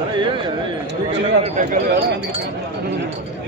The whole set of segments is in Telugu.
అరే ఏ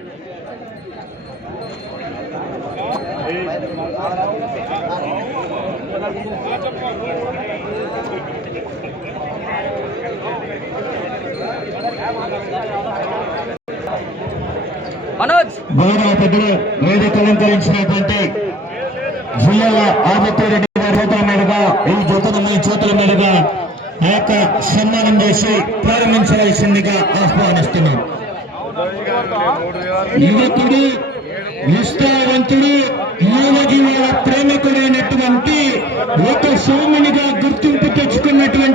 మనోజ్! గౌరవ పెద్దలు వేదిక అలంకరించినటువంటి జిల్లాల ఆదిత్యరెడ్డి గారి చేతుల మీదుగా ఈ జతను మీ చేతుల మీదుగా ఆ యొక్క సన్మానం చేసి ప్రారంభించవలసిందిగా ఆహ్వానిస్తున్నాం. యువకుడు నిష్ఠావంతుడు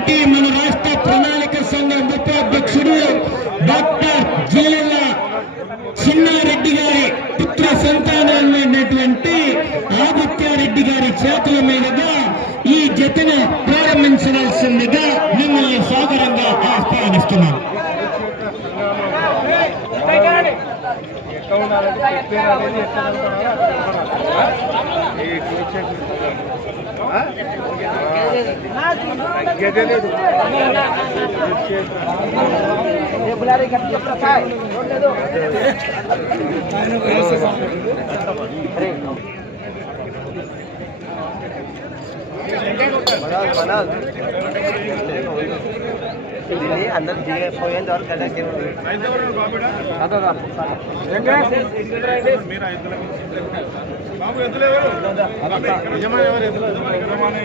పార్టీ మన రాష్ట్ర ప్రణాళిక సంఘం ఉపాధ్యక్షుడు డాక్టర్ జిల్లా చిన్నారెడ్డి గారి పుత్ర సంతానమైనటువంటి ఆదిత్యారెడ్డి గారి చేతుల మీదుగా ఈ జతను ప్రారంభించవలసిందిగా మిమ్మల్ని సాదరంగా ఎట్లా ఉండాలంటే ప్రిపేర్ అనేది ఎట్లా ఈ గెదలేదు బనాల్ బనాల్ ఆహ్వానిస్తున్నాం అందరు దిగిపోయేంత వరకు కదా బాబు ఎద్దులు ఎవరు యజమాని ఎవరు ఎద్దులు యజమాని